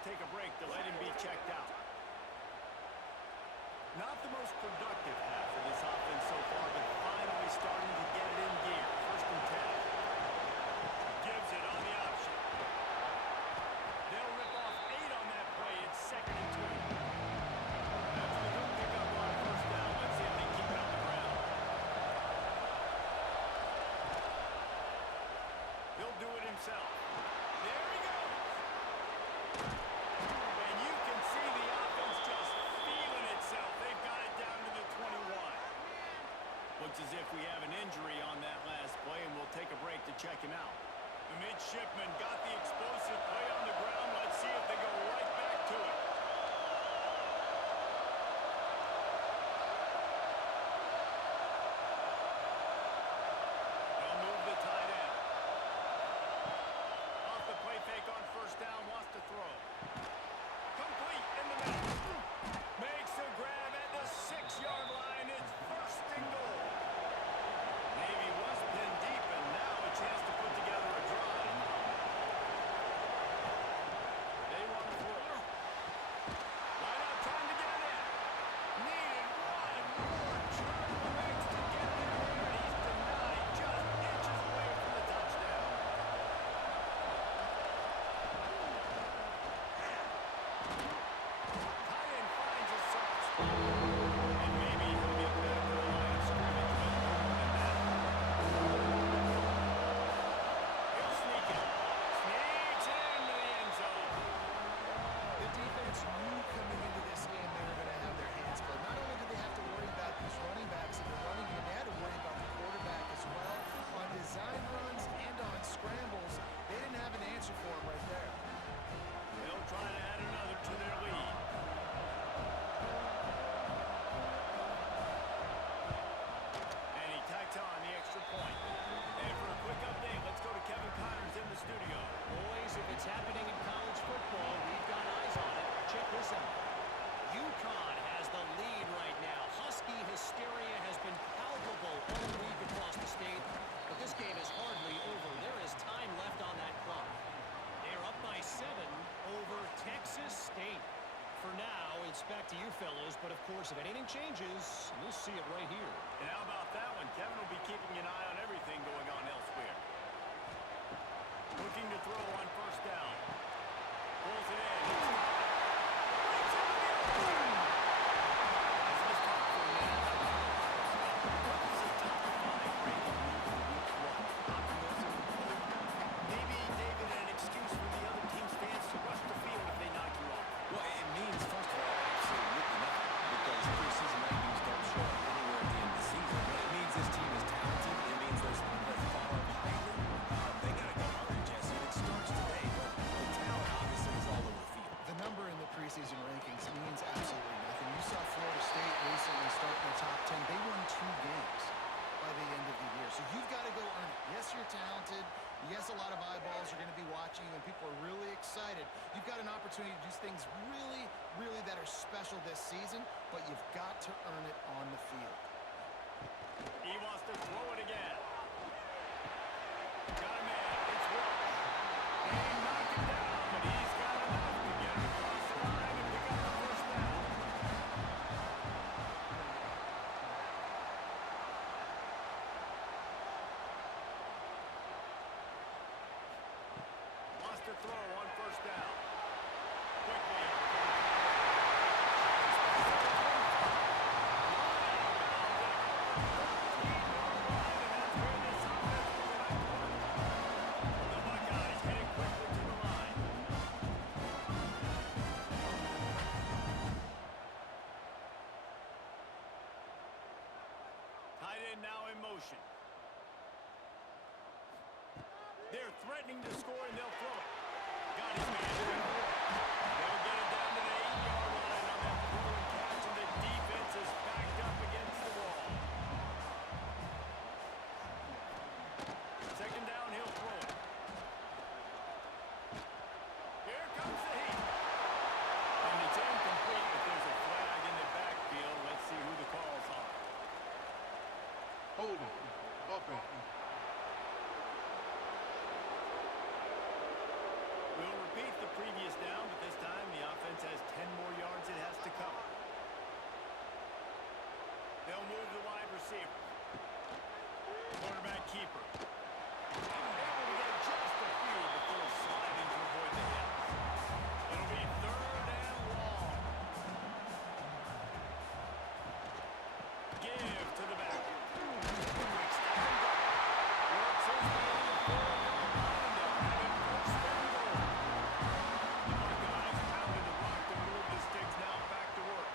just take a break to let him be checked out. Not the most productive half of this offense so far, but finally starting to get it in gear. 1st and 10. Gives it on the option. They'll rip off 8 on that play. It's 2nd and 2. After the good pickup on 1st down, let's see if they keep it on the ground. He'll do it himself. There he goes. And you can see the offense just feeling itself. They've got it down to the 21. Looks as if we have an injury on that last play, and we'll take a break to check him out. The midshipman got the explosive play on the ground. Let's see if they go right back to it. They'll move the tight end. Off the play fake on 1st down, wants to throw. Complete in the middle. Makes the grab at the 6-yard line. It's 1st and goal. Navy was pinned deep, and now a chance to put together a drive. They want to throw. Right out trying to get it in. Needed one more turn of the legs to get it in there, and he's denied just inches away from the touchdown. Tight end finds a soft spot, and maybe he'll get better for the line of scrimmage, but no more than that. He'll sneak it. Sneaks into the end zone. The defense knew coming into this game they were going to have their hands full. Not only did they have to worry about these running backs in the running game, they had to worry about the quarterback as well. On design runs and on scrambles, they didn't have an answer for him right there. They'll try to add another to their lead. And he tacks on the extra point. And for a quick update, let's go to Kevin Connors in the studio. Boys, if it's happening in college football, we've got eyes on it. Check this out. UConn has the lead right now. Husky hysteria has been palpable all week across the state, but this game is hardly over. There is time left on that clock. They're up by 7 over Texas State. For now, it's back to you fellows, but of course, if anything changes, you'll see it right here. And how about that one? Kevin will be keeping an eye on everything going on elsewhere. Looking to throw on 1st down. Pulls it in. It's caught. Breaks into the end zone. This was tough for a minute. What is a top 5 rating mean for week 1? Optimism, hope, maybe, David, an excuse for the other team's fans to rush the field if they knock you off. Well, it means, first of all, absolutely nothing, because preseason rankings don't show up anywhere at the end of the season. But it means this team is talented. It means there's far behind them. They got to go harder, Jesse. It starts today, but the talent obviously is all over the field. The number in the preseason rankings means absolutely nothing. You saw Florida State recently start in the top 10. They won 2 games by the end of the year. So you've got to go earn it. Yes, you're talented. Yes, a lot of eyeballs are going to be watching you, and people are really excited. You've got an opportunity to do things really, really that are special this season, but you've got to earn it on the field. He wants to throw it again. Got him in. It's Wolf. They knock him down, but he's got enough to get him across the line and pick up the 1st down. Wants to throw on 1st down. Quickly. Tight end now in motion. They're threatening to score, and they'll throw it. Got his man. They'll get it down to the 8-yard line on that throw and catch, and the defense is backed up against the wall. 2nd down, he'll throw it. Here comes the heat. And it's incomplete, but there's a flag in the backfield. Let's see who the calls are. Holding. Offense. give to the back. Quick step and go. Works his way to the 4-yard line to have it first and goal. The Buckeyes pounded the rock to move the sticks, now back to work.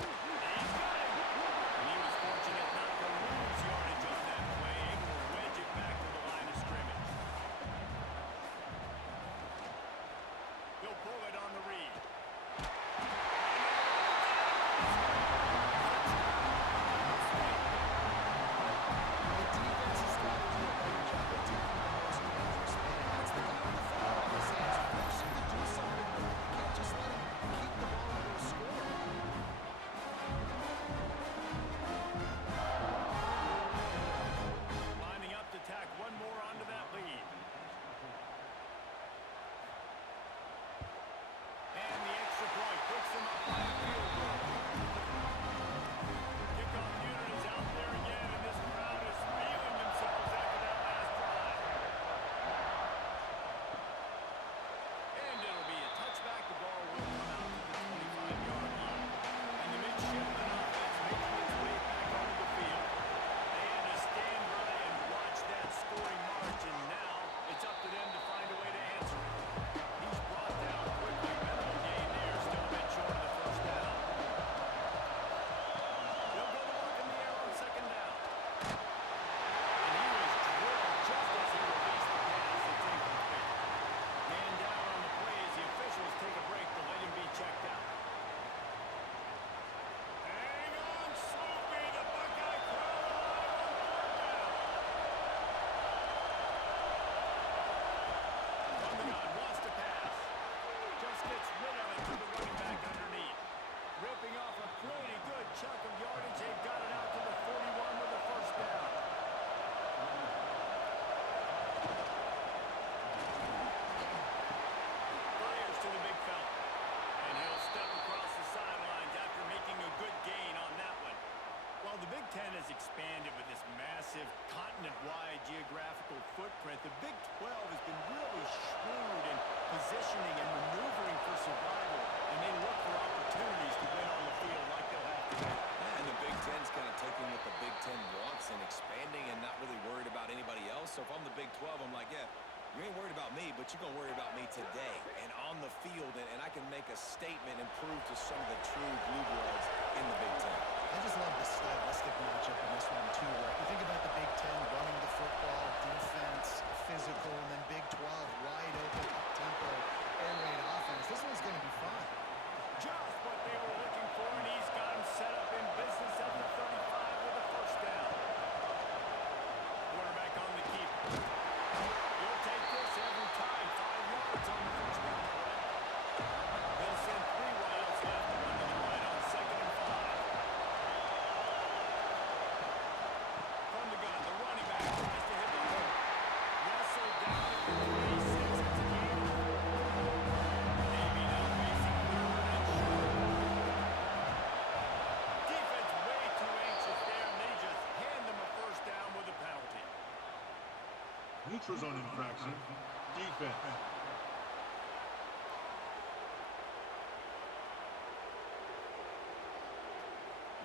He's got him. And he was fortunate not to lose yardage on that play, able to wedge it back to the line of scrimmage. He'll pull it on the read. The defense has got to do a better job of taking the most dangerous man. That's the guy with the football in his hands. Force him to do something with it. You can't just let him keep the ball and go score. Lining up to tack one more onto that lead. And the extra point puts them up by a field goal. Kickoff unit is out there again, and this crowd is feeling themselves after that last drive. And it'll be a touchback. The ball will come out to the 25-yard line. And the midshipman offense making its way back onto the field. They had to stand by and watch that scoring march, and now it's up to them to find a way to answer it. He's brought down quickly. Minimal gain there, still a bit short of the first down. They'll go to work in the air on second down. And he was drilled just as he released the pass. It's incomplete. Man down on the play as the officials take a break to let him be checked out. Hang on, Sloopy, the Buckeye crowd alive on third down. From the gun, wants to pass. Just gets rid of it to the running back underneath. Ripping off a pretty good chunk of yardage. They've got it out to the 41 with the first down. Fires to the big fella. And he'll step across the sidelines after making a good gain on that one. While the Big Ten has expanded with this massive continent-wide geographical footprint, the Big 12 has been really shrewd in positioning and maneuvering for survival, and they look for opportunities to win on the field like they'll have to do. And the Big Ten's kind of taking what the Big Ten wants and expanding and not really worried about anybody else. So if I'm the Big 12, I'm like, yeah, you ain't worried about me, but you're going to worry about me today and on the field, and I can make a statement and prove to some of the true blue bloods in the Big Ten. I just love the stylistic matchup in this one, too, right? You think about the Big Ten running the football, defense, physical, and then Big 12 wide open, up-tempo, air raid offense. This one's going to be fun. Just what they were looking for, and he's got him set up in business at the 35 with the first down. Quarterback on the keeper. He'll take this every time. 5 yards on the first down play. They'll send 3 wideouts left to run to the right on 2nd and 5. From the gun, the running back tries to hit the hole. Wrestled down at the 26. It's a gain of 4. Navy now facing 3rd and short. Defense way too anxious there, and they just hand them a first down with a penalty. Neutral zone infraction. Defense.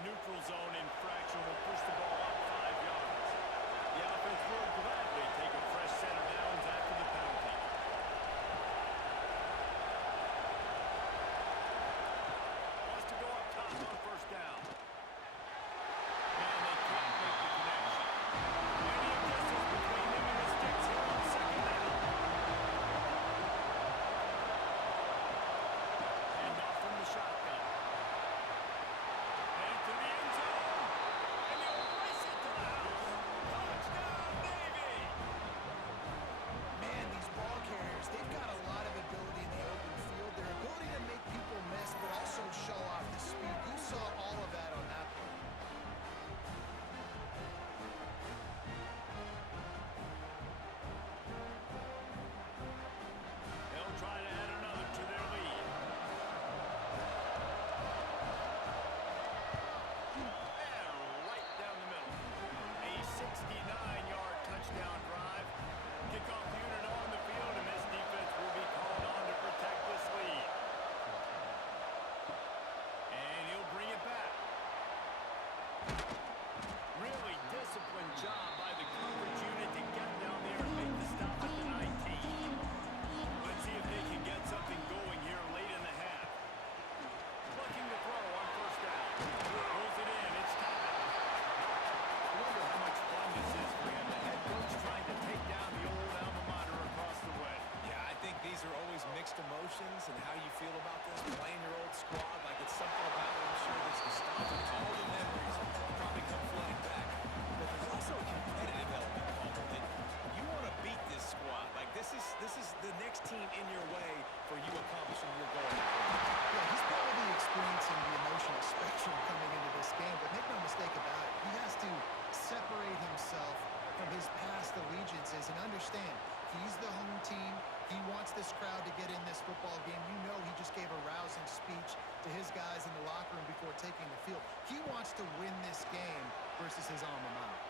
Neutral zone infraction will push the ball up 5 yards. The offense will gladly take a fresh set of downs after the penalty. Wants to go up top on first down. And they can't make the connection. Plenty of distance between them and the sticks here on second down. And off from the shotgun. And to the end zone. And they'll race it to the house. Touchdown, emotions and how you feel about this, playing your old squad, like it's something about it, I'm sure that's nostalgic. All the memories probably come flooding back. But there's also a competitive element, Paul, that you want to beat this squad. Like this is the next team in your way for you accomplishing your goal. Yeah, he's probably experiencing the emotional spectrum coming into this game, but make no mistake about it, he has to separate himself from his past allegiances and understand he's the home team. He wants this crowd to get in this football game. You know he just gave a rousing speech to his guys in the locker room before taking the field. He wants to win this game versus his alma mater.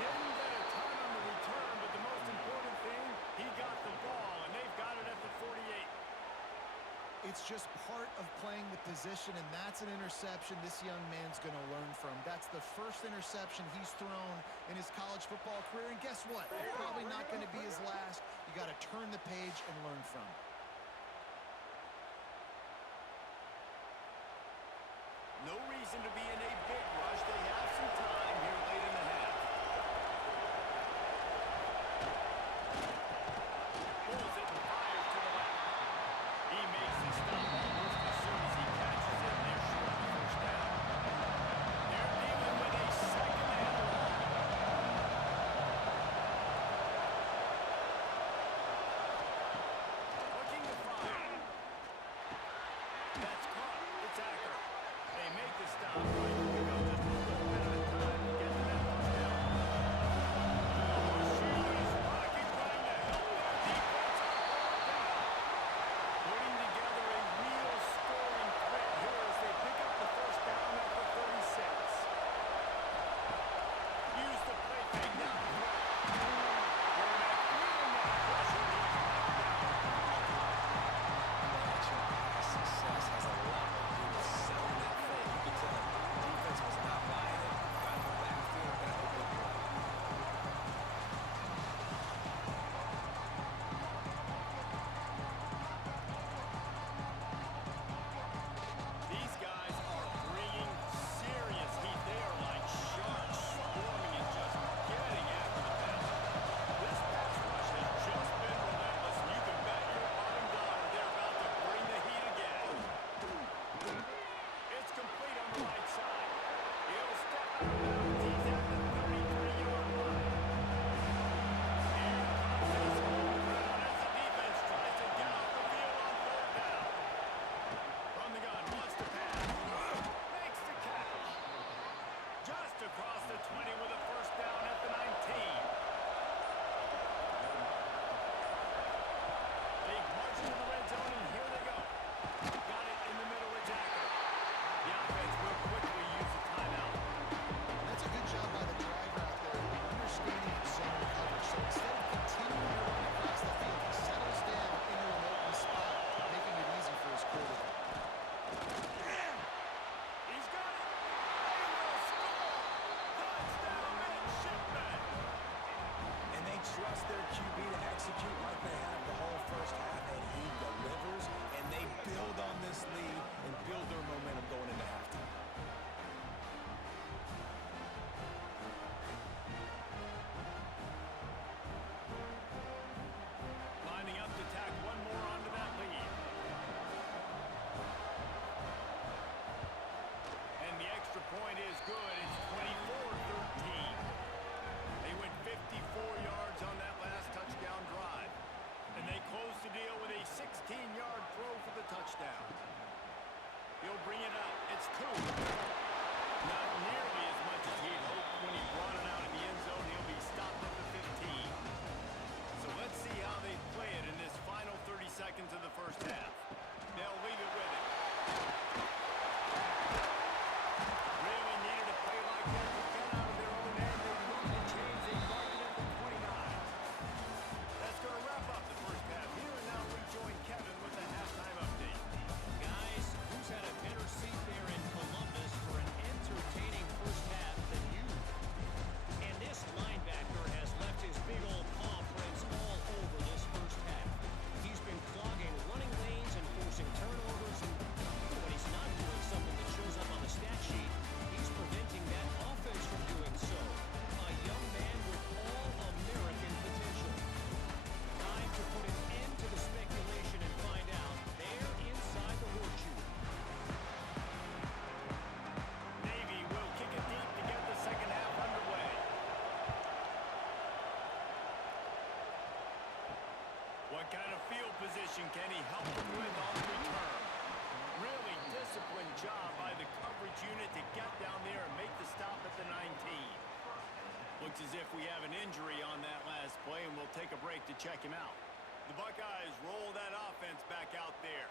Didn't get a ton on the return, but the most important thing, he got the ball, and they've got it at the 48. It's just part of playing the position, and that's an interception this young man's going to learn from. That's the first interception he's thrown in his college football career, and guess what? It's probably not going to be his last. You got to turn the page and learn from it. No reason to be in a big rush. They have some time here late in the half. Pulls it and fires to the left. He makes the stop almost as soon as he catches it. They're short of the first down. They're dealing with a second and long. Looking to fire. That's caught. It's accurate. They make the stop. Trying to pick up just a little bit at a time to get to that first down. Horseshoes. Rocky trying to help their defense on third down. Putting together a real scoring threat here as they pick up the first down at the 36. Use the play fake now to throw. Quarterback feeling that pressure. He's knocked down. Action pass success has a lot to do with selling that fake. You can tell the defense was not buying it. Got in the backfield, got the big play. These guys are bringing serious heat. They are like sharks swarming and just getting after the pass. This pass rush has just been relentless. You can bet your bottom dollar they're about to bring the heat again. It's complete on the right side. He'll step out of bounds. He's at the 33-yard line. Here comes his home crowd as the defense tries to get off the field on third down. From the gun, wants to pass. Makes the catch. Just across the 20 with a first down at the 19. They march into the red zone, and here they go. Got it in the middle of Jacker. The offense will quickly use the timeout. That's a good job by the driver out there, understanding its zone coverage. So instead of continuing to run across the field, he settles down into an open spot, making it easy for his quarterback. He's got it. They will score. Touchdown, Midshipman. And they trust their QB to execute like they have the whole first half, and he delivers, and they build on this lead and build their momentum going into halftime. Lining up to tack one more onto that lead. And the extra point is good. It's 24-13. They went 54 yards on that last touchdown drive. And they close the deal with a 16-yard throw for the touchdown. He'll bring it up. It's two. Not nearly as much as he'd hoped when he brought it out in the end zone. He'll be stopped at the 15. So let's see how they play it in this final 30 seconds of the first half. They'll leave it with it. Really needed a play like that to get out of their own end. They run the chains. They mark it at the 29. That's going to wrap up the first half here. And now rejoin Kevin with the halftime update. Guys, who's had a better seat there in Columbus for an really help them with on the return. Really disciplined job by the coverage unit to get down there and make the stop at the 19. Looks as if we have an injury on that last play, and we'll take a break to check him out. The Buckeyes roll that offense back out there.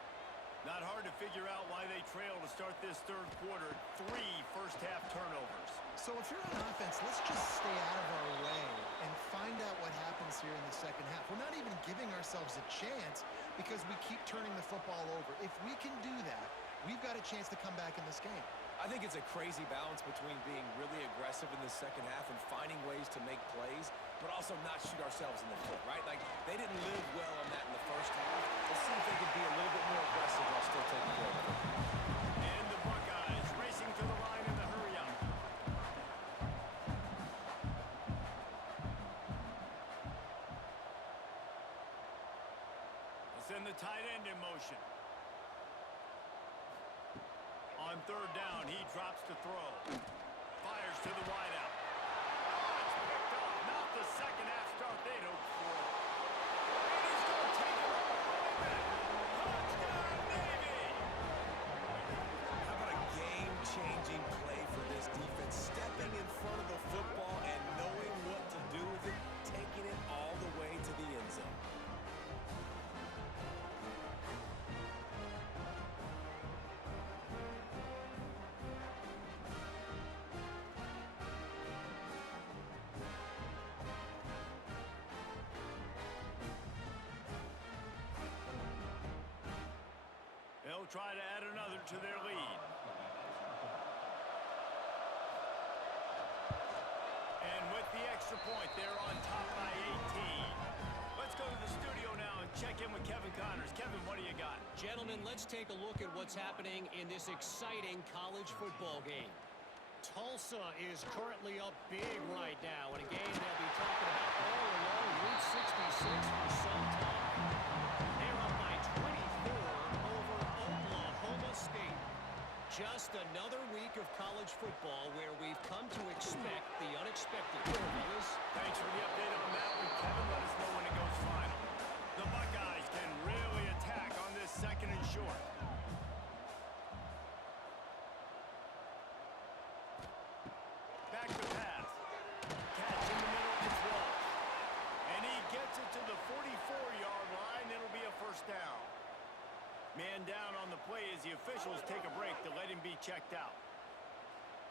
Not hard to figure out why they trail to start this third quarter. 3 first-half turnovers. So if you're on offense, let's just stay out of our way and find out what happens here in the second half. We're not even giving ourselves a chance because we keep turning the football over. If we can do that, we've got a chance to come back in this game. I think it's a crazy balance between being really aggressive in the second half and finding ways to make plays, but also not shoot ourselves in the foot, right? Like, they didn't live well on that in the first half. Let's see if they can be a little bit more aggressive while still taking care of the football. And the Buckeyes racing to the line in the hurry-up. Let's send the tight end in motion. On third down, he drops to throw. Fires to the wideout. Oh, it's picked off. Not the second half start they'd hoped for. And he's going to take it all the way back. Touchdown, Navy! How about a game-changing play for this defense? Stepping in front of the football and knowing what to do with it, taking it all the way to the end zone. They'll try to add another to their lead. And with the extra point, they're on top by 18. Let's go to the studio now and check in with Kevin Connors. Kevin, what do you got? Gentlemen, let's take a look at what's happening in this exciting college football game. Tulsa is currently up big right now in a game they'll be talking about all along Route 66 for some time. They're up by 24 over Oklahoma State. Just another week of college football where we've come to expect the unexpected. Fellas, Thanks for the update on that one, Kevin. Let us know when it goes final. The Buckeyes can really attack on this second and short. Back to pass. Catch in the middle, it's Walsh. And he gets it to the 44-yard line. It'll be a first down. Man down on the play as the officials take a break to let him be checked out.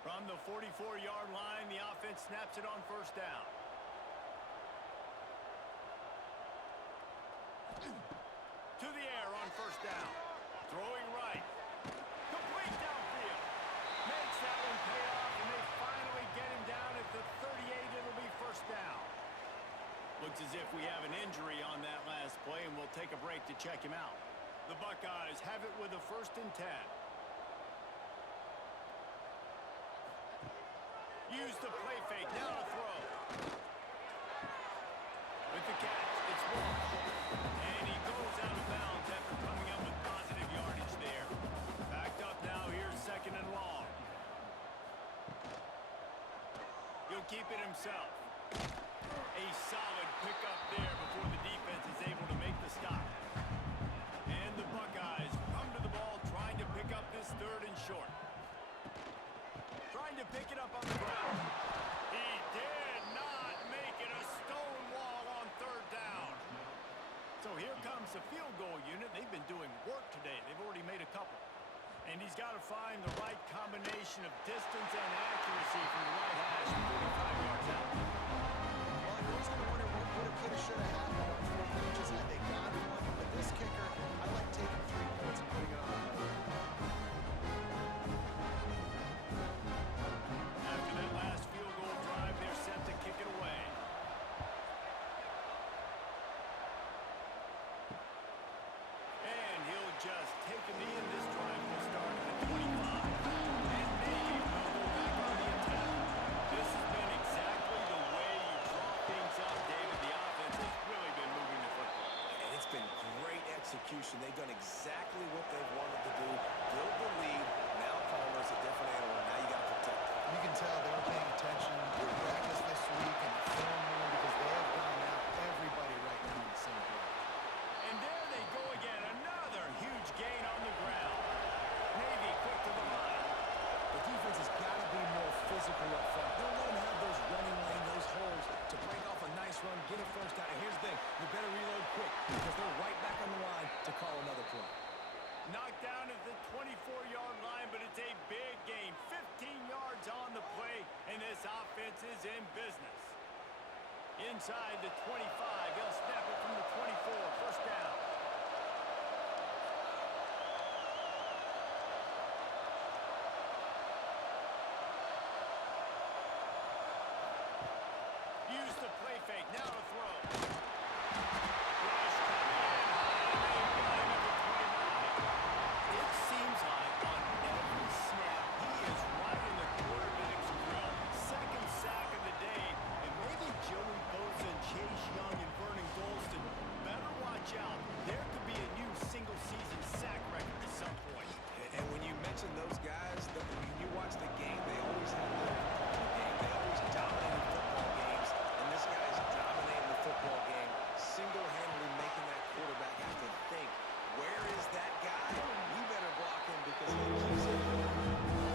From the 44-yard line, the offense snaps it on first down. To the air on first down. Throwing right. Complete downfield. Makes that one pay off, and they finally get him down at the 38. It'll be first down. Looks as if we have an injury on that last play, and we'll take a break to check him out. The Buckeyes have it with a 1st and 10. Use the play fake. Now to throw. With the catch, it's Walsh. And he goes out of bounds after coming up with positive yardage there. Backed up now. Here's 2nd and long. He'll keep it himself. A solid pickup there before the defense is able to make the stop. And the Buckeyes come to the ball trying to pick up this 3rd and short. Trying to pick it up on the ground. He did not make it. A stone wall on 3rd down. So here comes the field goal unit. They've been doing work today. They've already made a couple. And he's got to find the right combination of distance and accuracy from the right hash 45 yards out. Well, you're always going to wonder what would have, could have, should have happened on 4th and inches had they gone for it. But this kicker, I like taking 3 points and putting it on the board. After that last field goal drive, they're set to kick it away. And he'll just take a knee, and this drive will start at the 25. And Navy will go back on the attack. This has been exactly the way you draw things up, David. The offense has really been moving the football. And it's been great execution. They've done exactly what they've wanted to do. Build the lead. Now Palmer's a different animal. Now you got to protect it. You can tell they were paying attention to practice this week and the film room because they have gone out everybody right now on the same page. And there they go again. Another physical up front. Don't let them have those running lane, those holes to break off a nice run, get a first down. And here's the thing, you better reload quick because they're right back on the line to call another play. Knocked down at the 24-yard line, but it's a big gain. 15 yards on the play, and this offense is in business. Inside the 25, they'll snap it from the 24, first down. Use the play fake, now to throw. Rush coming in high, and they've got him at the 29. It seems like on every snap, he is right in the quarterback's grill. Second sack of the day, and maybe Joey Bosa and Chase Young and Vernon Golston better watch out. There could be a new single-season sack record at some point. And when you mention those guys, when you watch the game, they always have their input in the game. They always dominate football games, and this guy's dominating the football game, single-handedly making that quarterback have to think, where is that guy? We better block him because he keeps it.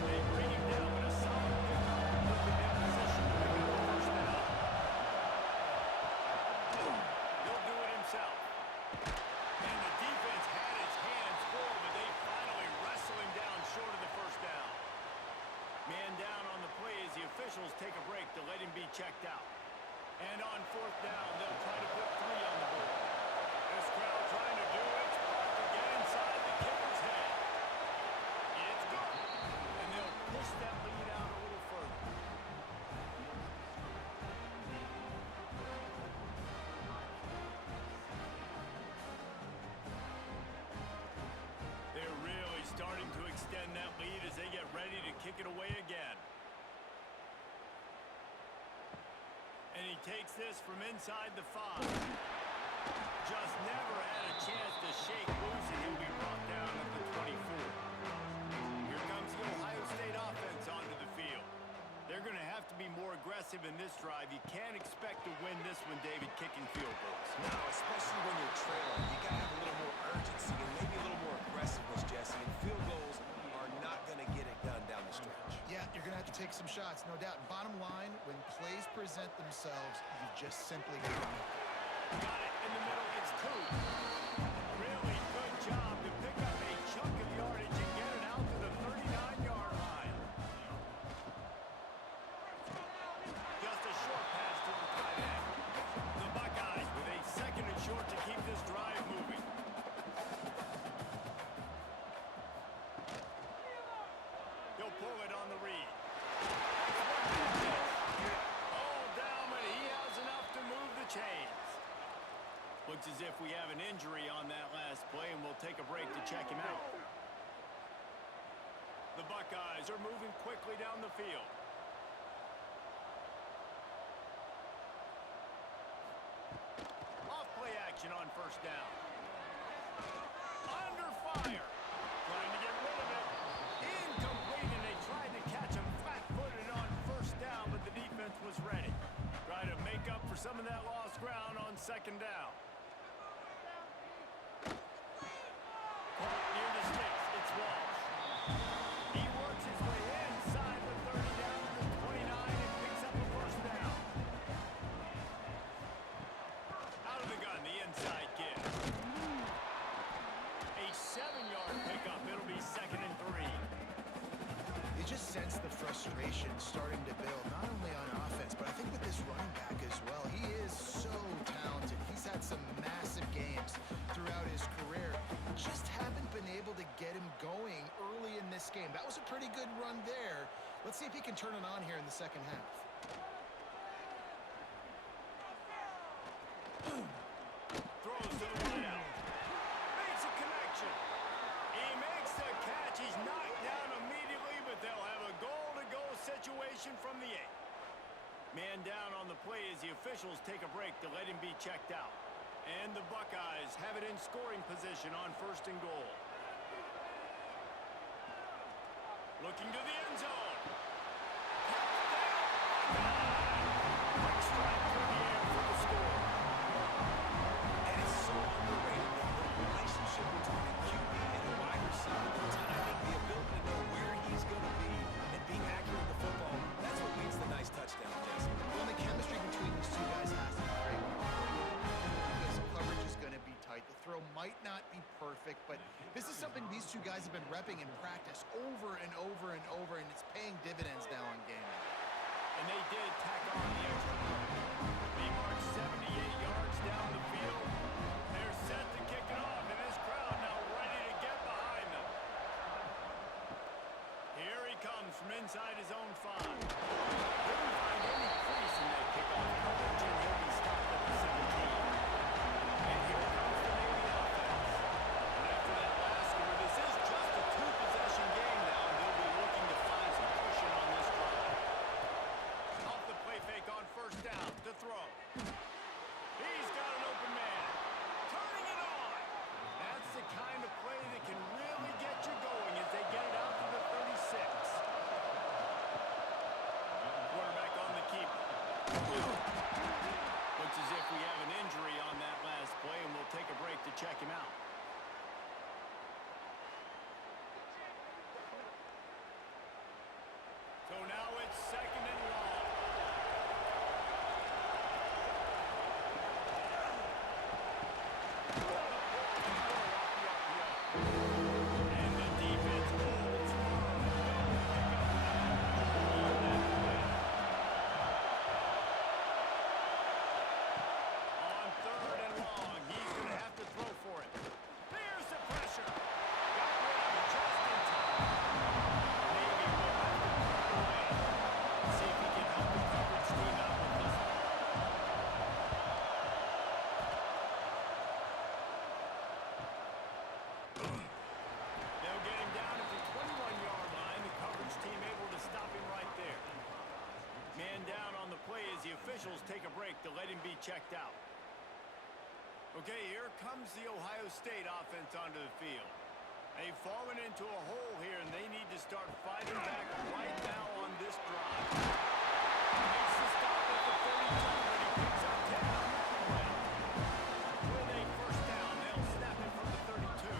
They bring him down with a solid pickup, putting him in position to pick up the first down. He'll do it himself. And the defense had his hands full, but they finally wrestle him down short of the first down. Man down on the play as the officials take a break to let him be checked out. And on fourth down, they'll try to put 3 on the board. This crowd trying to do its part to get inside the kicker's head. It's good. And they'll push that lead out a little further. They're really starting to extend that lead as they get ready to kick it away again. And he takes this from inside the 5. Just never had a chance to shake loose, and he'll be brought down at the 24. Here comes the Ohio State offense onto the field. They're going to have to be more aggressive in this drive. You can't expect to win this one, David, kicking field goals. No, especially when you're trailing. You got to have a little more urgency and maybe a little more aggressiveness, Jesse. And field goals are not going to get it done down the stretch. Yeah, you're going to have to take some shots, no doubt. Bottom line, when plays present themselves, you just simply got to make it. Got it in the middle. It's Coop. Really good job to pick up a chunk of yardage and get it out to the 39-yard line. Just a short pass to the tight end. The Buckeyes with a second and short to keep this drive moving. He'll pull it on the read. All down, but he has enough to move the chains. Looks as if we have an injury on that last play, and we'll take a break to check him out. The Buckeyes are moving quickly down the field. Off play action on first down. Under fire. Trying to get rid of it. Incomplete, and they tried to catch him flat-footed on first down, but the defense was ready. Try to make up for some of that lost ground on second down. Caught near the sticks. It's Walsh. He works his way inside the 30 down to the 29 and picks up a first down. Out of the gun, the inside kid. A 7-yard pickup. It'll be second and 3. You just sense the frustration starting to build, not only on offense, but I think with this running back as well. He is so talented. He's had some massive games throughout his career. Just haven't been able to get him going early in this game. That was a pretty good run there. Let's see if he can turn it on here in the second half. Throws to the wideout. Makes a connection. He makes the catch. He's knocked down immediately, but they'll have a goal-to-go situation from the 8. Man down on the play as the officials take a break to let him be checked out. And the Buckeyes have it in scoring position on first and goal. Looking to the end zone. Quick strike through the air for the score. And it's so underrated, the relationship between a QB and a wide receiver, the timing, the ability to know where he's going to be, and being accurate with the football. That's what these two guys have been repping in practice over and over and over, and it's paying dividends now on game day. And they did tack on the extra point. They marched 78 yards down the field. They're set to kick it off, and this crowd now ready to get behind them. Here he comes from inside his own 5. Didn't find any crease in that kickoff coverage, and he'll be stopped at the 17. And here comes the Navy offense. And after that last score, this is just a 2-possession game now, and they'll be looking to find some cushion on this drive. Off the play fake on first down to throw. He's got an open man. Turning it on. That's the kind of play that can really get you going as they get it out to the 36. Quarterback on the keeper. Looks as if we have an injury on that last play, and we'll take a break to check him out. So now it's 2nd and long. And the defense holds firm. Pick up that on that play. On 3rd and long, he's going to have to throw for it. There's the pressure. Got rid of it just in time. Maybe we'll have to pull away. See if he can help the coverage team out with this one. They'll get him down at the 21-yard line. The coverage team able to stop him right there. Man down on the play as the officials take a break to let him be checked out. Okay, here comes the Ohio State offense onto the field. They've fallen into a hole here, and they need to start fighting back right now on this drive. Makes the stop at the 32, but he picks up 10 on that play. With a first down, they'll snap it from the 32.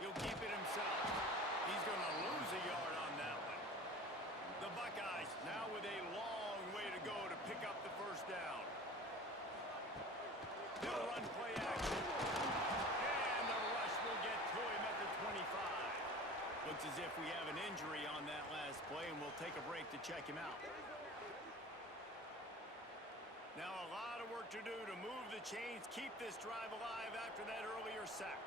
He'll keep it himself. He's going to lose a yard on that one. The Buckeyes now with a long way to go to pick up the first down. They'll run play action. And the rush will get to him at the 25. Looks as if we have an injury on that last play, and we'll take a break to check him out. Now a lot of work to do to move the chains, keep this drive alive after that earlier sack.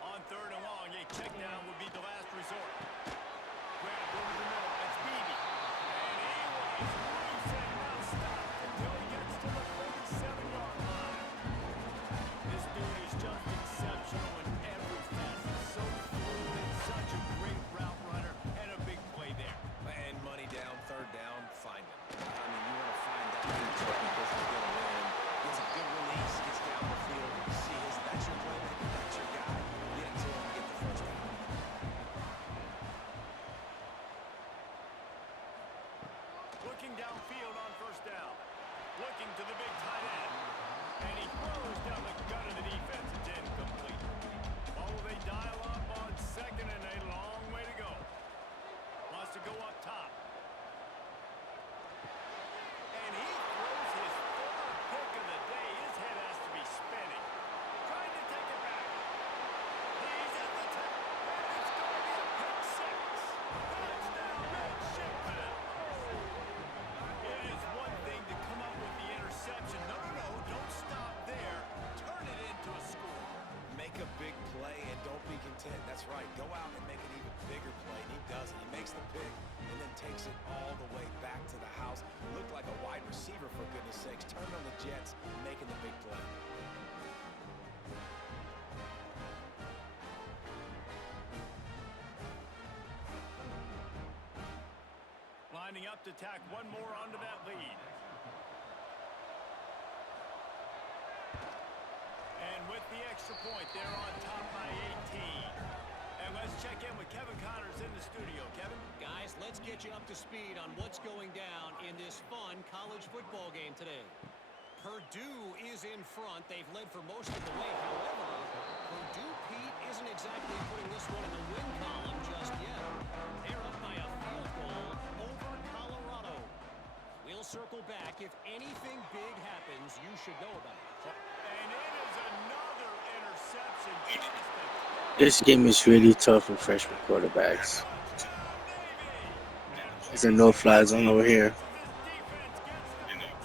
On 3rd and long, a check down would be the last resort. Grab over the middle. That's Beebe. And he was loose and not stopped until he gets to the 47-yard line. This dude is just exceptional in every facet. So fluid and such a great route runner and a big play there. And money down, 3rd down, find him. I mean, you want to find that matchup because he's going to win. Gets a good release, gets down the field. You see that's your playmaker, that's your guy. Get it to him, get the first down. Looking downfield on first down. Looking to the big tight end. And he throws down the gut of the defense. It's incomplete. Oh, they dial up on 2nd and a long way to go. Wants to go up top. And he throws his 3rd pick of the day. His head has to be spinning. Trying to take it back. He's at the top. And it's going to be a pick 6. Touchdown, midshipman. It is one thing to come up with the interception. No, don't stop there. Turn it into a score. Make a big play and don't be content. That's right. Go out and make an even bigger play. And he does it. He makes the pick and then takes it all the way back to the house. Looked like a wide receiver, for goodness sakes. Turned on the Jets, making the big play. Lining up to tack one more onto that lead. And with the extra point, they're on top by 18. And let's check in with Kevin Connors in the studio. Kevin? Guys, let's get you up to speed on what's going down in this fun college football game today. Purdue is in front. They've led for most of the way. However, Purdue, Pete, isn't exactly putting this one in the win column just yet. They're up by a field goal over Colorado. We'll circle back. If anything big happens, you should know about it. And it is another interception. Just a This game is really tough for freshman quarterbacks. touchdown, Navy. And There's a no-fly zone over here. this defense gets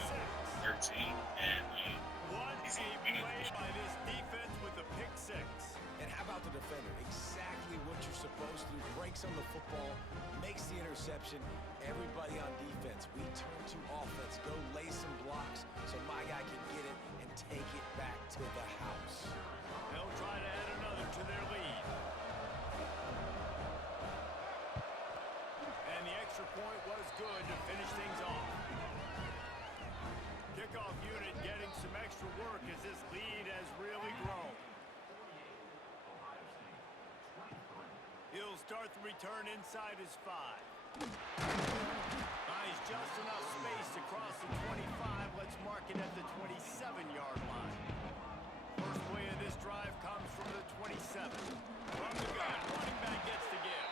the pick six. What a play by this defense with the pick six. And how about the defender? Exactly what you're supposed to do. Breaks on the football, makes the interception. Everybody on defense, we turn to offense. Go lay some blocks so my guy can get it and take it back to the house. They'll try to add another to their lead. And the extra point was good to finish things off. Kickoff unit getting some extra work as this lead has really grown. He'll start the return inside his 5. Finds just enough space across the 25. Let's mark it at the 27-yard line. First play of this drive comes from the 27. From the gun, running back gets the give.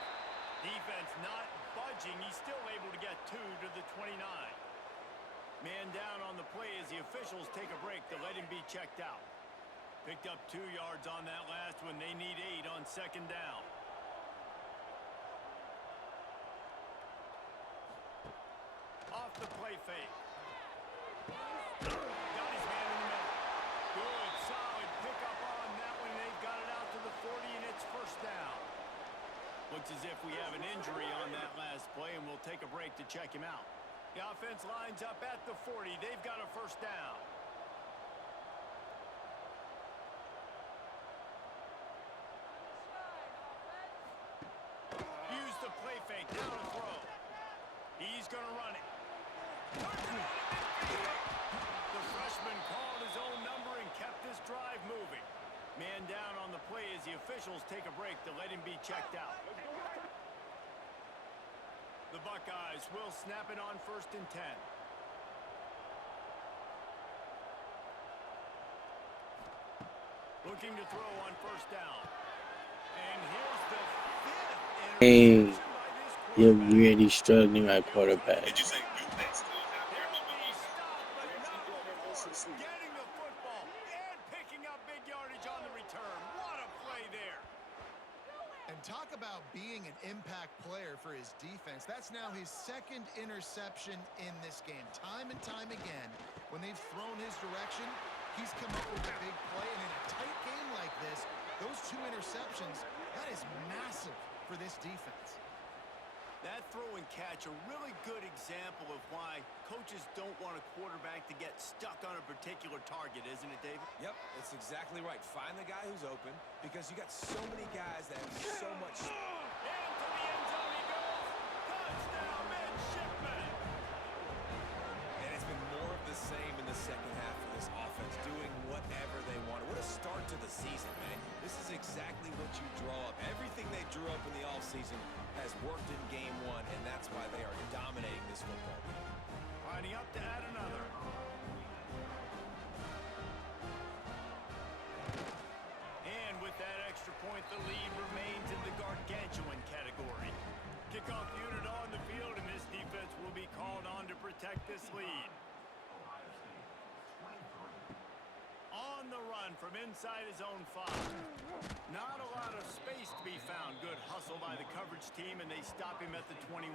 Defense not budging. He's still able to get 2 to the 29. Man down on the play as the officials take a break to let him be checked out. Picked up 2 yards on that last one. They need 8 on second down. Off the play fake. Got his man in the middle. Good, solid pickup on that one. They've got it out to the 40, and it's first down. Looks as if we have an injury on that last play, and we'll take a break to check him out. The offense lines up at the 40. They've got a first down. Use the play fake. Down to throw. He's going to run it. The freshman called his own number and kept this drive moving. Man down on the play as the officials take a break to let him be checked out. The Buckeyes will snap it on 1st and 10. Looking to throw on first down. And here's the 5th Hey, interception by this you're quarterback. really struggling at quarterback. He'll be stopped, but not before getting the football and picking up big yardage on the return. What a play there. And talk about being an impact player for his defense. That's now his 2nd interception in this game. Time and time again, when they've thrown his direction, he's come up with a big play. And in a tight game like this, those 2 interceptions, that is massive for this defense. That throw and catch, a really good example of why coaches don't want a quarterback to get stuck on a particular target, isn't it, David? Yep, it's exactly right. Find the guy who's open because you got so many guys that have so much. Into the end zone he goes. Touchdown, midshipman. And it's been more of the same in the second half of this offense, doing whatever they want. What a start to the season, man. This is exactly what you draw up. Everything they drew up in the offseason has worked in game 1, and that's why they are dominating this football game. Lining up to add another. And with that extra point, the lead remains in the gargantuan category. Kickoff unit on the field, and this defense will be called on to protect this lead. On the run from inside his own 5. Not a lot of space to be found. Good hustle by the coverage team, and they stop him at the 21.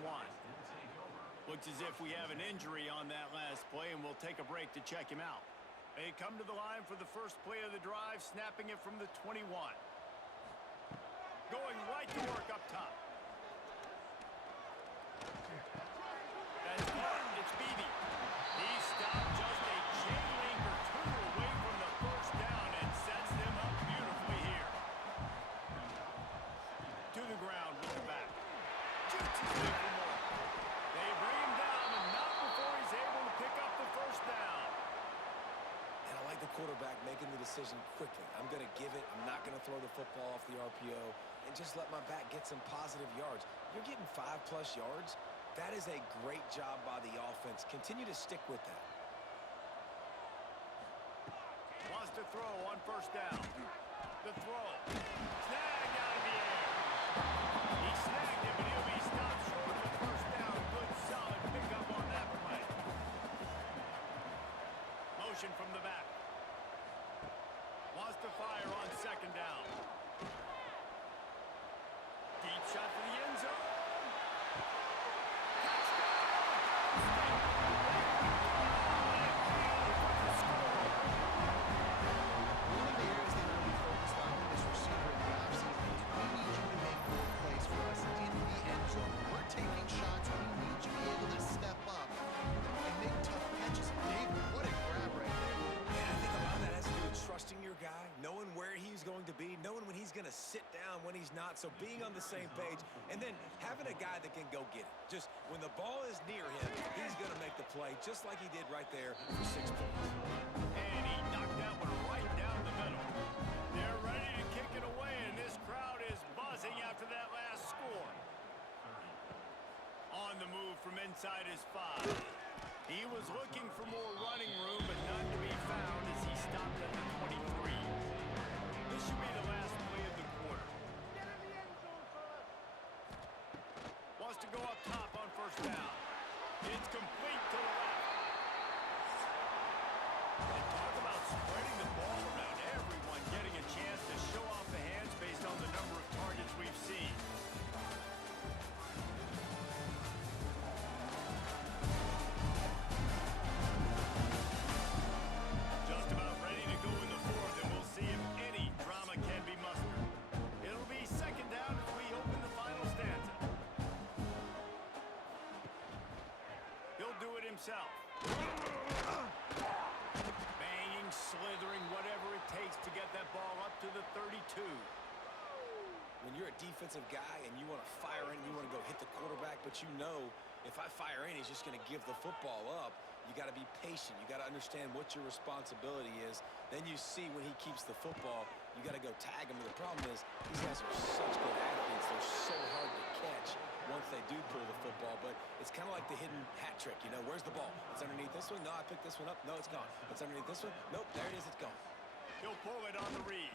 Looks as if we have an injury on that last play, and we'll take a break to check him out. They come to the line for the first play of the drive, snapping it from the 21. Going right to work up top. That's Clark. It's Beebe. He stopped just a chain link or 2 away from the first down and sets them up beautifully here. To the ground with the back. Shoots his way for more. They bring him down, and not before he's able to pick up the first down. And I like the quarterback making the decision quickly. I'm going to give it. I'm not going to throw the football off the RPO and just let my back get some positive yards. You're getting 5+ yards. That is a great job by the offense. Continue to stick with that. Wants to throw on first down. The throw. Snagged out of the air. He snagged him, but he'll be stopped short of the first down. Good, solid pickup on that play. Motion from the back. going to be, knowing when he's going to sit down, when he's not. So being on the same page, and then having a guy that can go get it. Just when the ball is near him, he's going to make the play, just like he did right there for 6 points. And he knocked that one right down the middle. They're ready to kick it away, and this crowd is buzzing after that last score. On the move from inside his 5. He was looking for more running room, but none to be found as he stopped at the 23. This should be the last play of the quarter. Wants to go up top on first down. It's complete to the left. And talk about spreading the ball around. Everyone getting a chance to show off the hands based on the number of targets we've seen. Just about ready to go in the fourth, and we'll see if any drama can be mustered. It'll be second down as we open the final stanza. He'll do it himself. Banging, slithering, whatever it takes to get that ball up to the 32. When you're a defensive guy and you want to fire in, you want to go hit the quarterback, but you know if I fire in, he's just going to give the football up. You got to be patient. You got to understand what your responsibility is. Then you see when he keeps the football, you got to go tag him. The problem is these guys are such good athletes. They're so hard to catch once they do pull the football, but it's kind of like the hidden hat trick. You know, where's the ball? It's underneath this one. No, I picked this one up. No, it's gone. It's underneath this one. Nope, there it is. It's gone. He'll pull it on the read.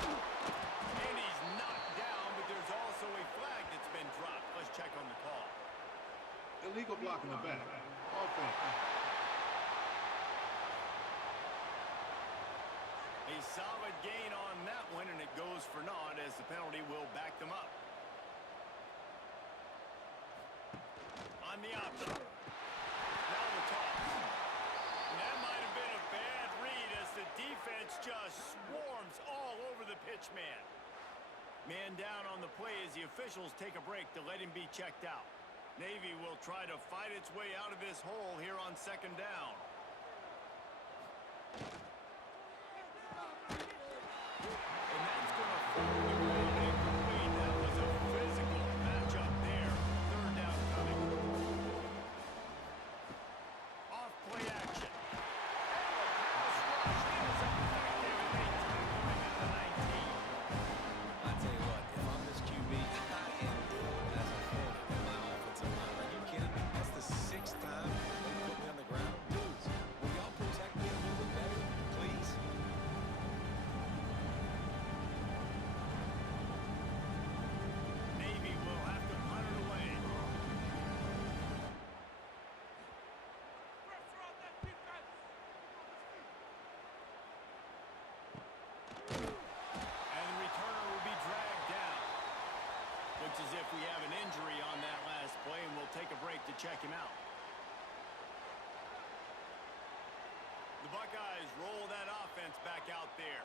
And he's knocked down, but there's also a flag that's been dropped. Let's check on the call. Illegal block in the back. Offense. A solid gain on that one, and it goes for naught as the penalty will back them up. On the option. Now the toss. And that might have been a bad read as the defense just swarms all over the pitch man. Man down on the play as the officials take a break to let him be checked out. Navy will try to fight its way out of this hole here on second down. And that's going to fall to the ground incomplete. That was a physical matchup there. Third down coming. Off play action. And the pass rush is effective, and they tackle him at the 19. I tell you what, if I'm this QB, I am ill as a hornet in my offensive line. Are you kidding me? That's the 6th time they put me on the ground. Dudes, will y'all protect me a little bit better, please? Navy will have to punt it away. And the returner will be dragged down. Looks as if we have an injury on that last play, and we'll take a break to check him out. The Buckeyes roll that offense back out there.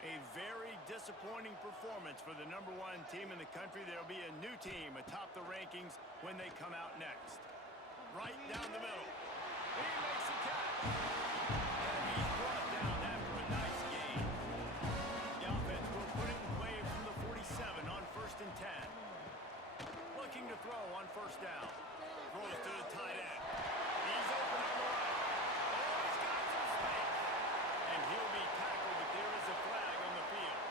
A very disappointing performance for the #1 team in the country. There'll be a new team atop the rankings when they come out next. Right down the middle. He makes the catch. And he's brought down after a nice gain. The offense will put it in play from the 47 on 1st and 10. Looking to throw on first down. Throws to the tight end. He's open on the right. Oh, he's got some space. And he'll be tackled, but there is a flag on the field.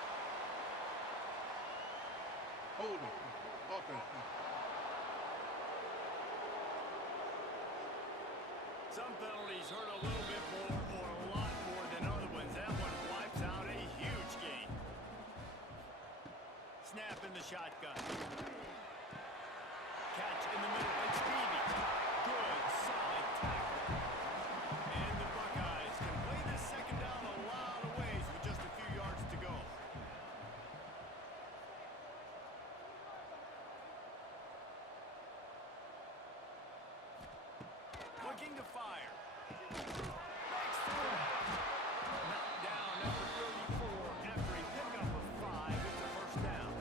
Holding. Offense. Some penalties hurt a little bit more or a lot more than other ones. That one wipes out a huge game. Snap in the shotgun. Catch in the middle. It's Stevie. Good, solid tackle. And the Buckeyes can play this second down a lot of ways with just a few yards to go. Looking to fire. Makes the grab. Knocked down number 34 after a pickup of 5. It's a first down.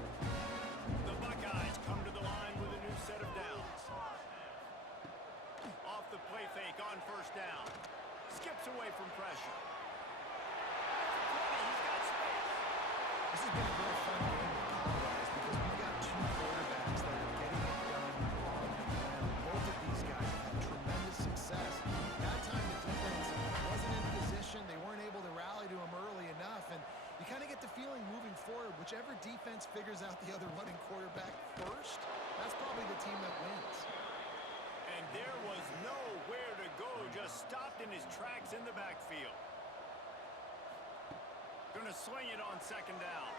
The Buckeyes come to the line with a new set of downs. Off the play fake on first down. Skips away from pressure. At the 20, he's got space. has been a real fun game to call, guys, because we've got two quarterbacks that are getting it done on the ground. Both of these guys have had tremendous success. That time the defense wasn't in position. They weren't able to rally to him early enough, and you kind of get the feeling moving forward, whichever defense figures out the other running quarterback first, that's probably the team that wins. And there was nowhere to go, just stopped in his tracks in the backfield. Gonna swing it on second down.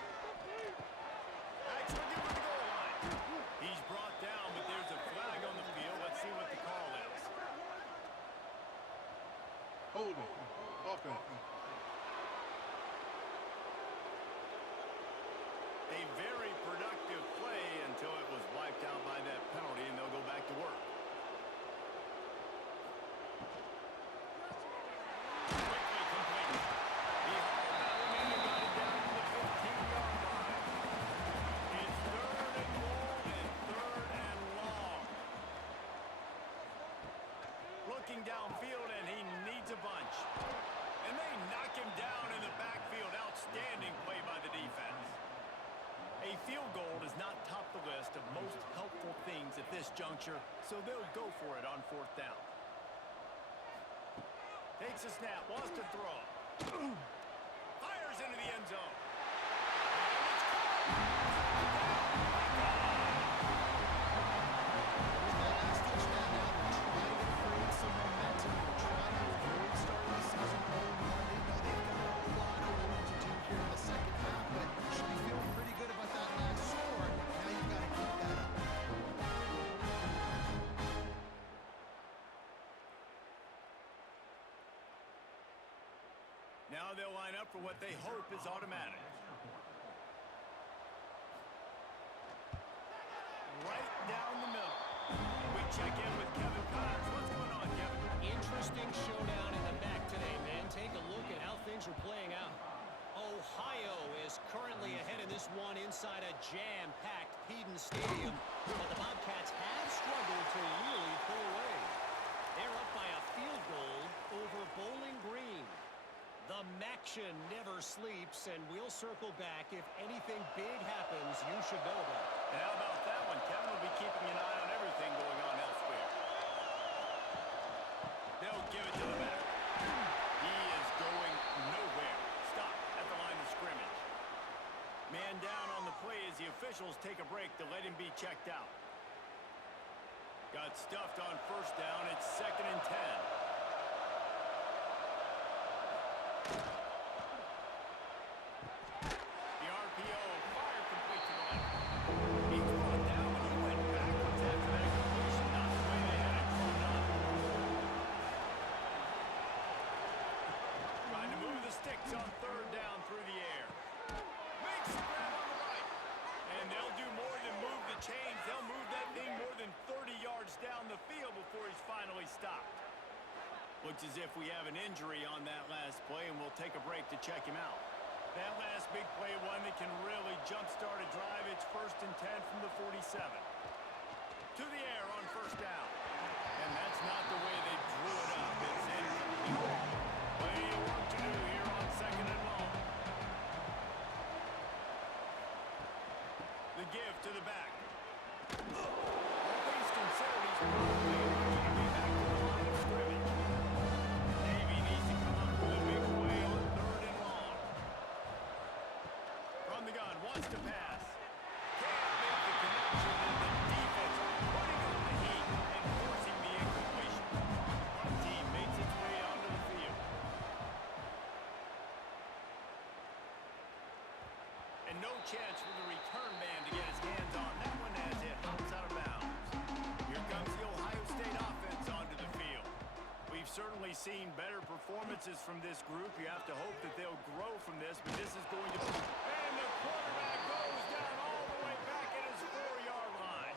Actually, give it the goal line. He's brought down, but there's a flag on the field. Let's see what the call is. Holding. Offense. A very productive play until it was wiped out by that penalty, and they'll go back to work. Quickly complete. He hauled that one in and got it down to the 15-yard line. It's third and goal and third and long. Looking downfield, and he needs a bunch. And they knock him down in the backfield. Outstanding play by the defense. A field goal does not top the list of most helpful things at this juncture, so they'll go for it on fourth down. Takes a snap, wants to throw. Fires into the end zone. And it's With that last touchdown now, they're trying to create some momentum. They're trying to avoid starting the season 0-1. They know they've got a lot of work to do here in the second half, but should be feeling pretty good about that last score. Now you've got to keep that up. Now they'll line up for what they hope is automatic. Right down the middle. We check in with Kevin Connors. What's going on, Kevin? Interesting showdown in the back today, man. Take a look at how things are playing out. Ohio is currently ahead in this one inside a jam-packed Peden Stadium, but the Bobcats have struggled to really pull away. They're up by a field goal over Bowling Green. The Maction never sleeps, and we'll circle back. If anything big happens, you should know about it. And how about that one? Kevin will be keeping an eye on everything going on elsewhere. They'll give it to the back. He is going nowhere. Stop at the line of scrimmage. Man down on the play as the officials take a break to let him be checked out. Got stuffed on first down. It's 2nd and 10. The RPO fire complete to the left. He threw it down, but he went backwards after that completion. Not the way they had it drawn up. Trying to move the sticks on third down through the air. Makes the grab on the right. And they'll do more than move the chains. They'll move that thing more than 30 yards down the field before he's finally stopped. Looks as if we have an injury on that last play, and we'll take a break to check him out. That last big play, one that can really jumpstart a drive. It's 1st and 10 from the 47. To the air on first down. And that's not the way they drew it up. It's incomplete. Plenty of work to do here on 2nd and long. The give to the back. All things considered, he's probably going to be back to the line of scrimmage. Navy needs to come up with a big play on 3rd and long. From the gun, wants to pass. Can't make the connection, and the defense putting on the heat and forcing the incompletion. Punt team makes its way onto the field. And no chance for the return man to get his hands on that one as it hops out of bounds. Here comes the Ohio State offense onto the field. We've certainly seen better performances from this group. You have to hope that they'll grow from this, but this is going to be... And the quarterback goes down all the way back at his 4-yard line.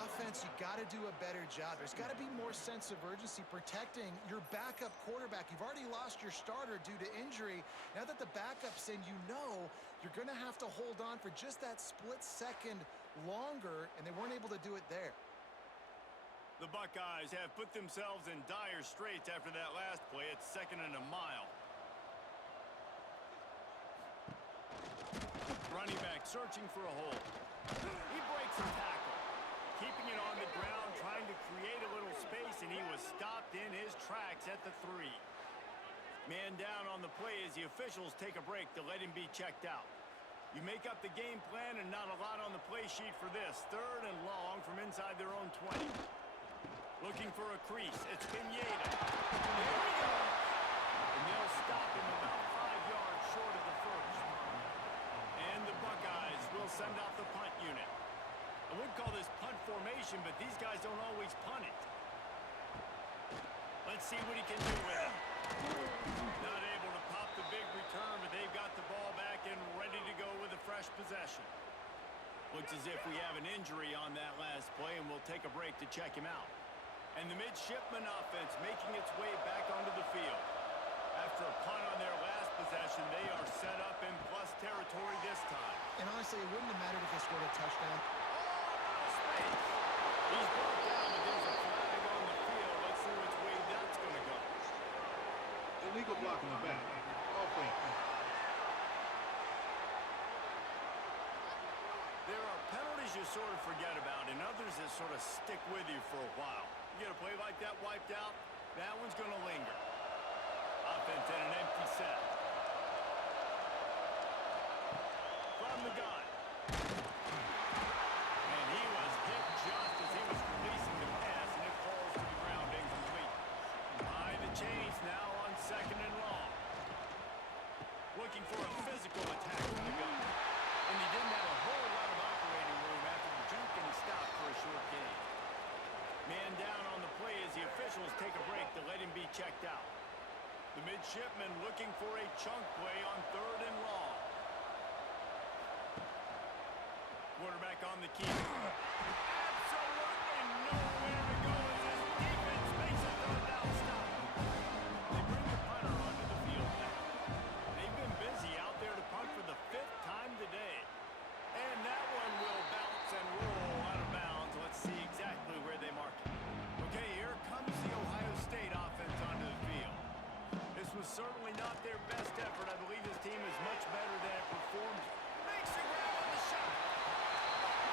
Offense, you got to do a better job. There's got to be more sense of urgency protecting your backup quarterback. You've already lost your starter due to injury. Now that the backup's in, you know you're going to have to hold on for just that split second longer, and they weren't able to do it there. The Buckeyes have put themselves in dire straits after that last play. It's 2nd and a mile. searching for a hole. He breaks a tackle, keeping it on the ground, trying to create a little space, and he was stopped in his tracks at the 3. Man down on the play as the officials take a break to let him be checked out. You make up the game plan and not a lot on the play sheet for this. 3rd and long from inside their own 20. Looking for a crease. It's Pineda. There he goes. And they'll stop him about 5 yards short of the first. And the Buckeyes will send out the punt unit. I wouldn't call this punt formation, but these guys don't always punt it. Let's see what he can do with it. Not able to pop the big return, but they've got the ball back and ready to go with a fresh possession. Looks as if we have an injury on that last play, and we'll take a break to check him out. And the midshipman offense making its way back onto the field. After a punt on their last possession, they are set up in plus territory this time. And honestly, it wouldn't have mattered if they scored a touchdown. Space. He's brought down, but there's a flag on the field. Let's see which way that's going to go. Illegal block in the back. Offense. There are penalties you sort of forget about and others that sort of stick with you for a while. You get a play like that wiped out, that one's going to linger. Offense in an empty set. From the gun. And he was hit just as he was releasing the pass, and it falls to the ground incomplete. By the chains now on 2nd and long. Looking for a physical attack from the gun. And he didn't have a whole lot of operating room after the juke, and he stopped for a short gain. Man down on the play as the officials take a break to let him be checked out. The midshipman looking for a chunk play on 3rd and long. Quarterback on the key. Absolutely nowhere to go as this defense makes a 3rd down stop. They bring the punter onto the field now. They've been busy out there to punt for the 5th time today. And that one will bounce and roll out of bounds. Let's see exactly where they mark it. Okay, here comes the Ohio State offense onto the field. This was certainly not their best effort. I believe this team is much better than it performed. Makes a grab on the shot.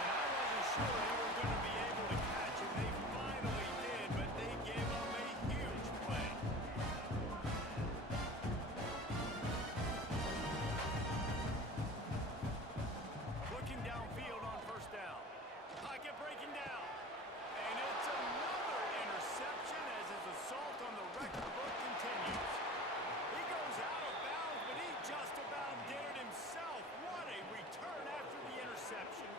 And I wasn't sure they were going to be able to catch him. They finally did, but they gave up a huge play. Looking downfield on 1st down. Pocket breaking down. And it's another interception as his assault on the record book continues. He goes out of bounds, but he just about did it himself. What a return after the interception.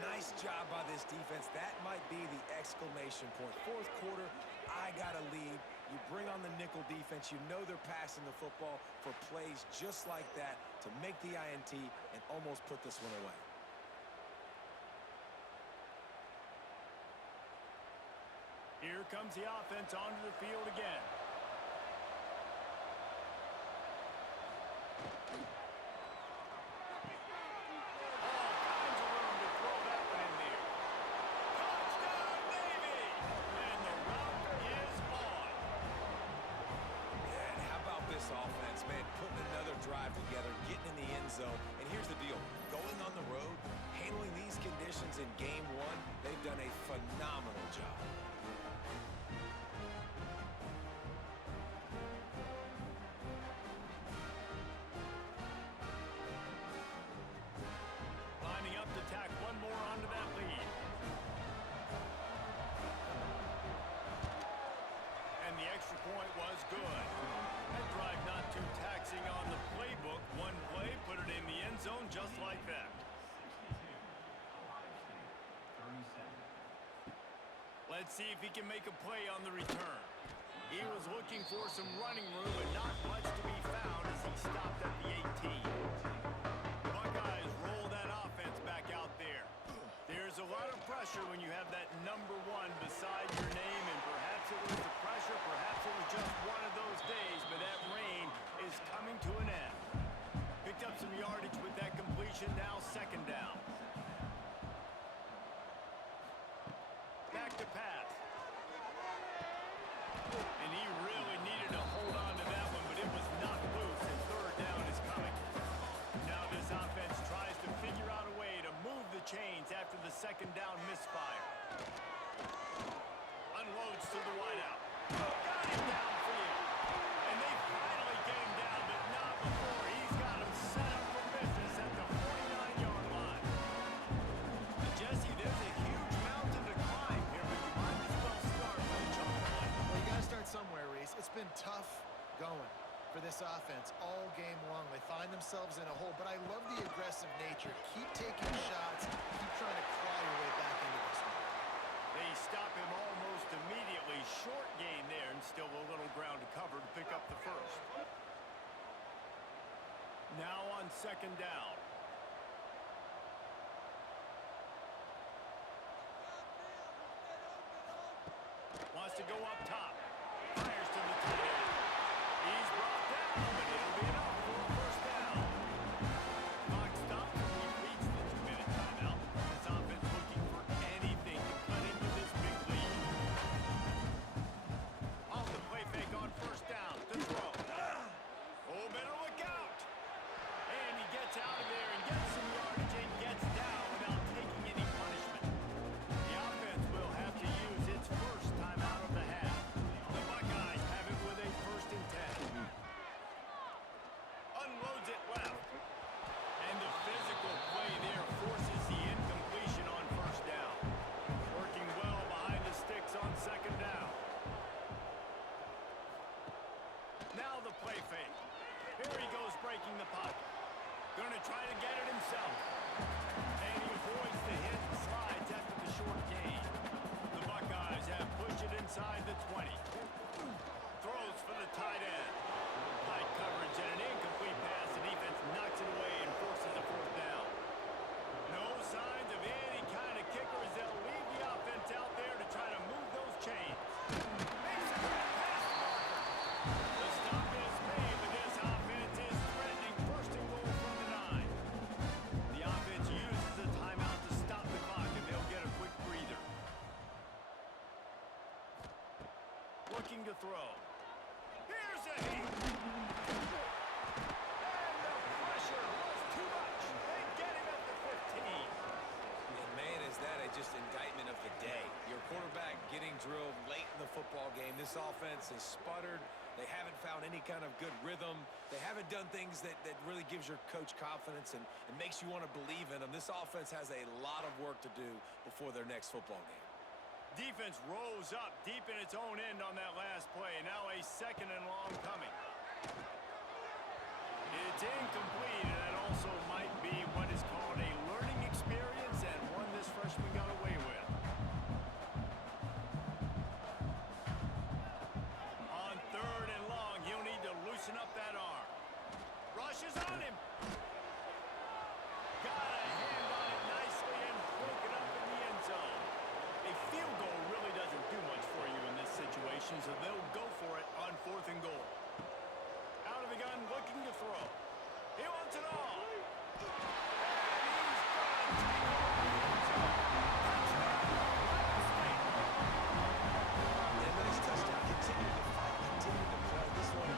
Nice job by this defense. That might be the exclamation point. 4th quarter, I got a lead. You bring on the nickel defense. You know they're passing the football for plays just like that to make the INT and almost put this one away. Here comes the offense onto the field again. Offense, man, putting another drive together, getting in the end zone. And here's the deal. Going on the road, handling these conditions in game 1, they've done a phenomenal job. Lining up to tack one more onto that lead. And the extra point was good. That drive not too taxing on the playbook. One play, put it in the end zone just like that. Let's see if he can make a play on the return. He was looking for some running room, but not much to be found as he stopped at the 18. Buckeyes roll that offense back out there. There's a lot of pressure when you have that number 1 beside your name, and perhaps it was the pressure, perhaps it was just one of those days, but that rain is coming to an end. Picked up some yardage with that completion, now 2nd down. Back to pass. And he really needed to hold on to that one, but it was not loose, and 3rd down is coming. Now this offense tries to figure out this offense all game long. They find themselves in a hole, but I love the aggressive nature. Keep taking shots. Keep trying to claw your way back into this one. They stop him almost immediately. Short gain there, and still a little ground to cover to pick up the first. Now on second down. Wants to go up top. Fires to the tight end. He's brought down, but it'll be enough for a first down. Clock stopped. He reached the 2-minute timeout. This offense looking for anything to cut into this big lead. Off the play fake on first down. To throw. Oh, better look out. And he gets out of there and gets some yardage and gets down without taking any punishment. The offense will have to use its first time out of the half. The Buckeyes have it with a 1st and 10. Unloads it left. And the physical play there forces the incompletion on first down. Working well behind the sticks on second down. Now the play fake. Here he goes breaking the pocket. Going to try to get it himself. And he avoids the hit and slides after the short gain. The Buckeyes have pushed it inside the 20. Throws for the tight end. Tight coverage and an incomplete pass. The defense knocks it away and forces a 4th down. No signs of any kind of kicker as they'll leave the offense out there to try to move those chains. Makes a great pass marker. The stop is made, but this offense is threatening 1st and goal from the 9. The offense uses the timeout to stop the clock, and they'll get a quick breather. Looking to throw. Here's a heat. And the pressure was too much. They get him at the 15. And man, is that just indictment of the day. Your quarterback getting drilled late in the football game. This offense has sputtered. They haven't found any kind of good rhythm. They haven't done things that really gives your coach confidence and makes you want to believe in them. This offense has a lot of work to do before their next football game. Defense rose up deep in its own end on that last play. Now a 2nd and long coming. It's incomplete, and that also might be what is called a learning experience and one this freshman got away with. On 3rd and long, he'll need to loosen up that arm. Rushes on him. Got a hand on it nicely and broke it up in the end zone. A field goal really doesn't do much for you in this situation, so they'll go for it on 4th and goal. Out of the gun, looking to throw. He wants it all. And he's going to take it over the end zone. Touchdown, Ohio State. Yeah, nice touchdown. Continue to fight, continue to play. This one,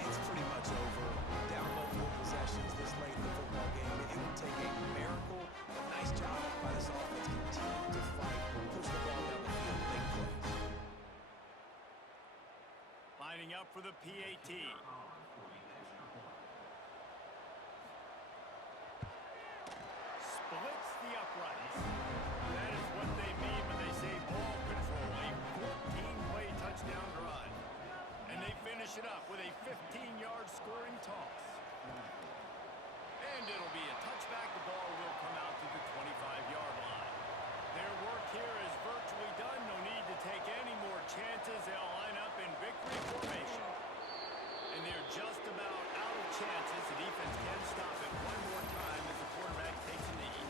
it's pretty much over. Down multiple possessions this late in the football game. It would take a miracle. A nice job by this offense. Continue to fight, push the ball down the field, make plays. Lining up for the PAT. Splits the uprights. That is what they mean when they say ball control. A 14-play touchdown drive. And they finish it up with a 15-yard scoring toss. And it'll be a touchback. The ball will come out to the 25-yard line. Their work here is virtually done. No need to take any more chances. They'll line up in victory formation. And they're just about out of chances. The defense can stop it one more time as the quarterback takes a knee.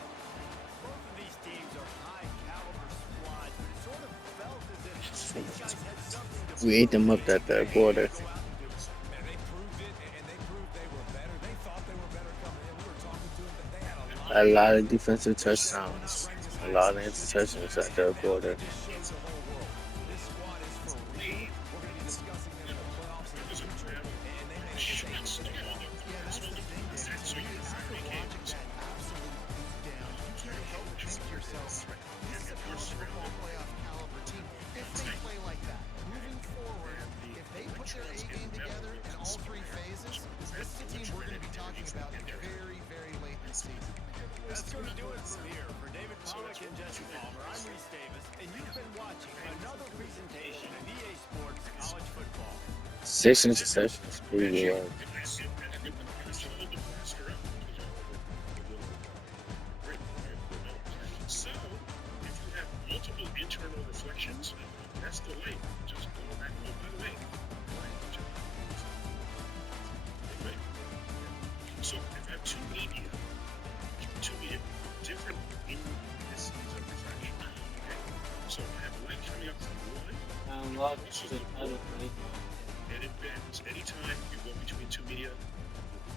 Both of these teams are high-caliber squads, but it sort of felt as if these guys had something to We ate them up that 3rd quarter. Man, they proved it, and they proved they were better. They thought they were better coming in. We were talking to them, but they had A lot of defensive touchdowns. A lot of interceptions that 3rd quarter. This shows the whole world. This squad is for real. We're going to be discussing them in the playoffs in the future, and they made a statement today. Yeah, that's the thing, Dan. After watching that absolute beatdown, you can't help but think to yourself, this is a college football playoff caliber team. If they play like that, moving forward, if they put their A game together in all 3 phases, this is a team we're going to be talking about very, very late in the season. That's going to do it from here. For David Pollack and Jesse Palmer, I'm Reese Davis, and you've been watching another presentation of EA Sports College Football. 6 interceptions, pretty good. So, if you have multiple internal reflections, that's the way. Just go back. Oh, by the way. Anyway, so if I have two media, different in this is a refraction. Okay. So I have light coming up from one. This is the one. And it bends. Anytime you go between two media,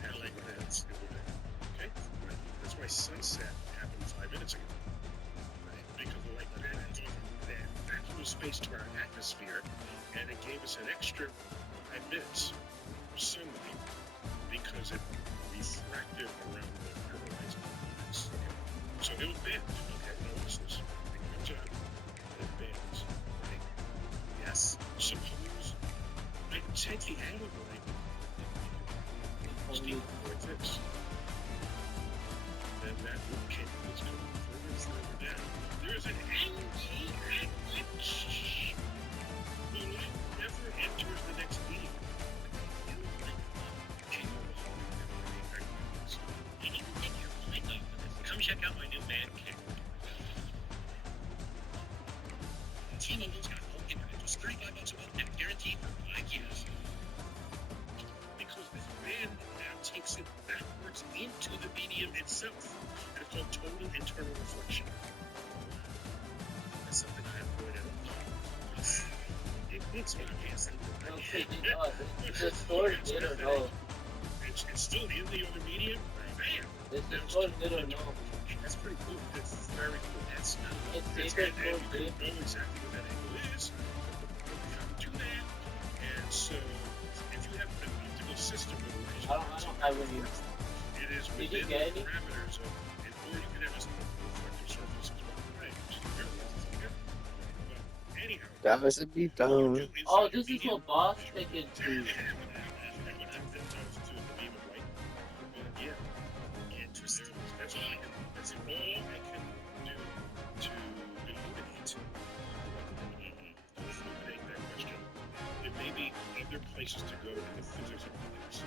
that light bends. It will bend. Okay? Right. That's why sunset happened 5 minutes ago. Right? Because the light bends off of that vacuum of space to our atmosphere, and it gave us an extra 5 minutes of sunlight because it refracted around the horizon. Okay? So it will bend. Okay? Now what's this? It comes up and it bends. Right? Yes. Suppose I take the angle of light, Steve, like this. Then that little cable is going further and further down. There's an angle at which the light never enters the next beam. Come check out my new man cave. T-Mobile's got home internet just $35 a month and guaranteed for 5 years. Because this band now takes it backwards into the medium itself. And it's called total internal reflection. That's something I avoid at all costs. It's obvious. It's stored good or no? It's still in the other medium. Bam! It's stored good or no? That's pretty cool. That's very cool. That's It's and secret you code can good. know exactly what that angle is. Do that. And so, if you have an optical system with I don't have any. it is Did you within get the any? parameters of, or you can have a reflective surface as well. Right. Which is very well. Well, anyhow. That was a beat down. Oh, this is what boss they can do. Yeah. Interesting. That's all I can. That's all I can do to illuminate that question. There may be other places to go in the physics of things.